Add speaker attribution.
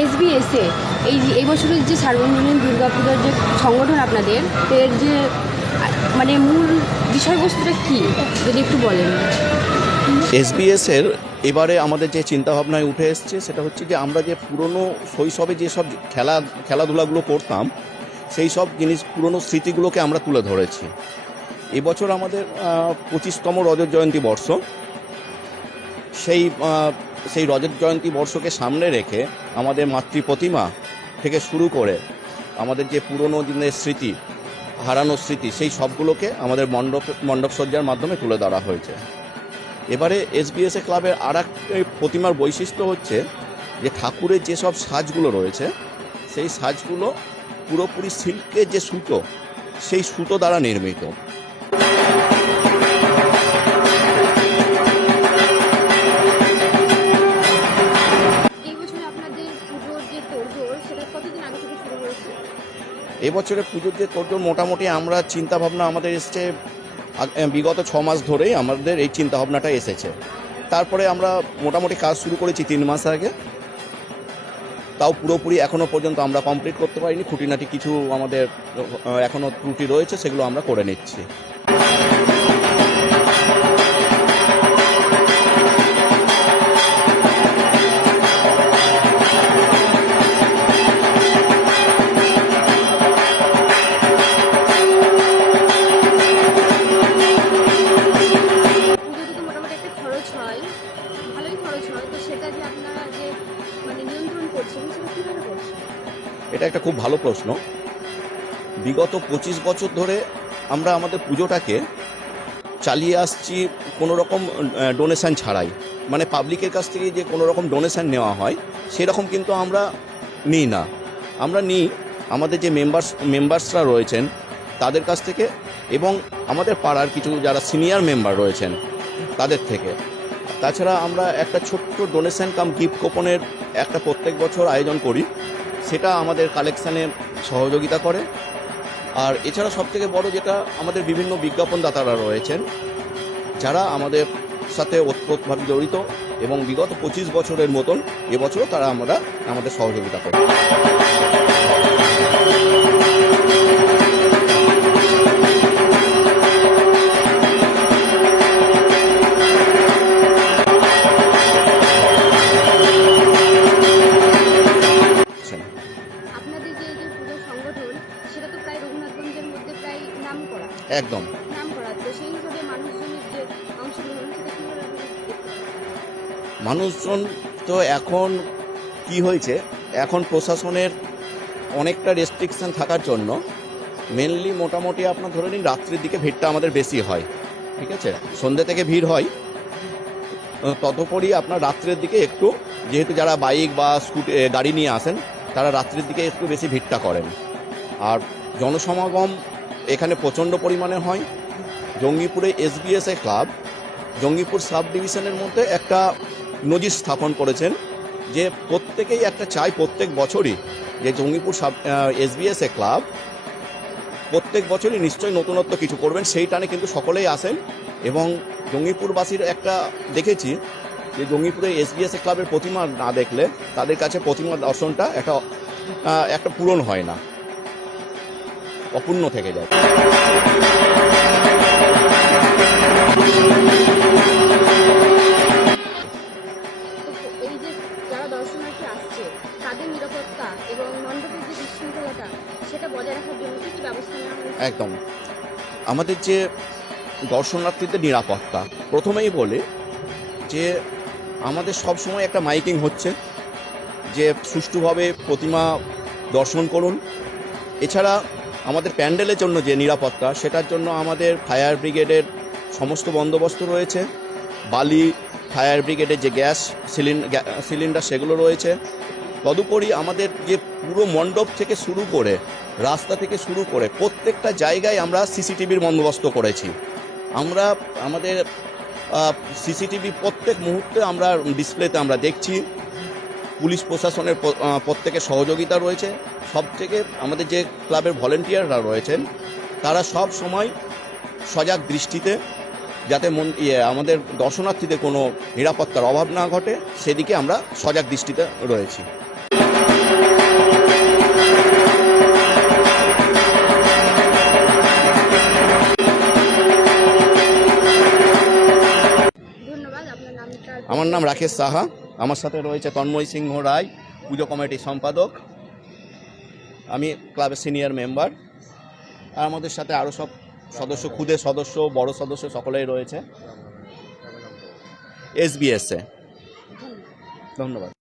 Speaker 1: এসবিএসএ, এই যে- এই বছরের যে সার্বজনীন দুর্গাপূজার যে সংগঠন আপনাদের, এর যে মানে মূল বিষয়বস্তুটা কি? যদি একটু বলেন।
Speaker 2: এসবিএসের এবারে আমাদের যে চিন্তাভাবনায় উঠে এসছে, সেটা হচ্ছে যে আমরা যে পুরনো শৈশবে যেসব খেলা, খেলাধুলাগুলো করতাম, সেই সব জিনিস, পুরনো স্মৃতিগুলোকে আমরা তুলে ধরেছি। এবছর আমাদের পঁচিশতম রজত জয়ন্তী বর্ষ। সেই সেই রজত জয়ন্তী বর্ষকে সামনে রেখে আমাদের মাতৃ প্রতিমা থেকে শুরু করে আমাদের যে পুরনো দিনের স্মৃতি, হারানো স্মৃতি, সেই সবগুলোকে আমাদের মণ্ডপ মণ্ডপ সজ্জার মাধ্যমে তুলে ধরা হয়েছে। এবারে এসবিএসএ ক্লাবের আর প্রতিমার বৈশিষ্ট্য হচ্ছে যে ঠাকুরের যেসব সাজগুলো রয়েছে, সেই সাজগুলো পুরোপুরি সিল্কের যে সুতো, সেই সুতো দ্বারা নির্মিত। এবছরের পুজোর যে তোর মোটামুটি আমরা চিন্তাভাবনা আমাদের এসছে বিগত ছ মাস ধরেই আমাদের এই চিন্তাভাবনাটা এসেছে। তারপরে আমরা মোটামুটি কাজ শুরু করেছি তিন মাস আগে। তাও পুরোপুরি এখনও পর্যন্ত আমরা কমপ্লিট করতে পারিনি। খুঁটিনাটি কিছু আমাদের এখনও এখনও ত্রুটি রয়েছে, সেগুলো আমরা করে নিচ্ছি।
Speaker 1: একটা
Speaker 2: খুব ভালো প্রশ্ন। বিগত পঁচিশ বছর ধরে আমরা আমাদের পুজোটাকে চালিয়ে আসছি কোনো রকম ডোনেশন ছাড়াই। মানে পাবলিকের কাছ থেকে যে কোনো রকম ডোনেশন নেওয়া হয়, সেরকম কিন্তু আমরা নিই না। আমরা নিই আমাদের যে মেম্বার্স মেম্বার্সরা রয়েছেন, তাদের কাছ থেকে এবং আমাদের পাড়ার কিছু যারা সিনিয়র মেম্বার রয়েছেন, তাদের থেকে। তাছাড়া আমরা একটা ছোট্ট ডোনেশন কাম গিফট কোপনের একটা প্রত্যেক বছর আয়োজন করি। সেটা আমাদের কালেকশানে সহযোগিতা করে। আর এছাড়া সবথেকে বড় যেটা আমাদের বিভিন্ন বিজ্ঞাপনদাতারা রয়েছেন, যারা আমাদের সাথে ওতপ্রোতভাবে জড়িত এবং বিগত পঁচিশ বছরের মতন এবছরও তারা আমরা, আমাদের সহযোগিতা করে
Speaker 1: পান?
Speaker 2: মানুষজন তো এখন কি হয়েছে? এখন প্রশাসনের অনেকটা রেস্ট্রিকশন থাকার জন্য মেনলি মোটামুটি আপনার ধরে নিন রাত্রির দিকে ভিড়টা আমাদের বেশি হয়। ঠিক আছে? সন্ধ্যে থেকে ভিড় হয়। আহ, ততপরই আপনার রাত্রের দিকে একটু যেহেতু যারা বাইক বা স্কুটি গাড়ি নিয়ে আসেন তারা রাত্রির দিকে একটু বেশি ভিড়টা করেন। আর জনসমাগম এখানে প্রচণ্ড পরিমাণে হয়। জঙ্গিপুরে এসবিএসএ ক্লাব জঙ্গিপুর সাব ডিভিশনের মধ্যে একটা নজির স্থাপন করেছেন, যে প্রত্যেকেই একটা চাই প্রত্যেক বছরই যে জঙ্গিপুর সাব এসবিএসএ ক্লাব প্রত্যেক বছরই নিশ্চয়ই নতুনত্ব কিছু করবেন সেই টানে কিন্তু সকলেই আসেন এবং জঙ্গিপুরবাসীর একটা দেখেছি যে জঙ্গিপুরে এসবিএসএ ক্লাবের প্রতিমা না দেখলে তাদের কাছে প্রতিমা দর্শনটা একটা একটা পূরণ হয় না। অপূর্ণ থেকে যায়। একদম। আমাদের যে দর্শনার্থীদের নিরাপত্তা প্রথমেই বলে যে আমাদের সব সময় একটা মাইকিং হচ্ছে যে সুষ্ঠুভাবে প্রতিমা দর্শন করুন। এছাড়া আমাদের প্যান্ডেলের জন্য যে নিরাপত্তা, সেটার জন্য আমাদের ফায়ার ব্রিগেডের সমস্ত বন্দোবস্ত রয়েছে। বালি, ফায়ার ব্রিগেডের যে গ্যাস সিলিন্ডার সেগুলো রয়েছে। তদুপরি আমাদের যে পুরো মণ্ডপ থেকে শুরু করে, রাস্তা থেকে শুরু করে প্রত্যেকটা জায়গায় আমরা সিসিটিভির বন্দোবস্ত করেছি। আমরা, আমাদের সিসিটিভি প্রত্যেক মুহূর্তে আমরা ডিসপ্লেতে আমরা দেখছি। পুলিশ প্রশাসনের প্রত্যেকের সহযোগিতা রয়েছে। সব থেকে আমাদের যে ক্লাবের ভলেন্টিয়াররা রয়েছেন তারা সব সময় সজাগ দৃষ্টিতে যাতে মন ইয়ে আমাদের দর্শনার্থীদের কোনো নিরাপত্তার অভাব না ঘটে সেদিকে আমরা সজাগ দৃষ্টিতে রয়েছি। আমার নাম রাকেশ সাহা। আমার সাথে রয়েছে তন্ময় সিংহ রায়, পুজো কমিটির সম্পাদক। আমি ক্লাবের সিনিয়র মেম্বার। আর আমাদের সাথে আরও সব সদস্য, খুদে সদস্য, বড় সদস্য সকলেই রয়েছে। এসবিএসএ ধন্যবাদ।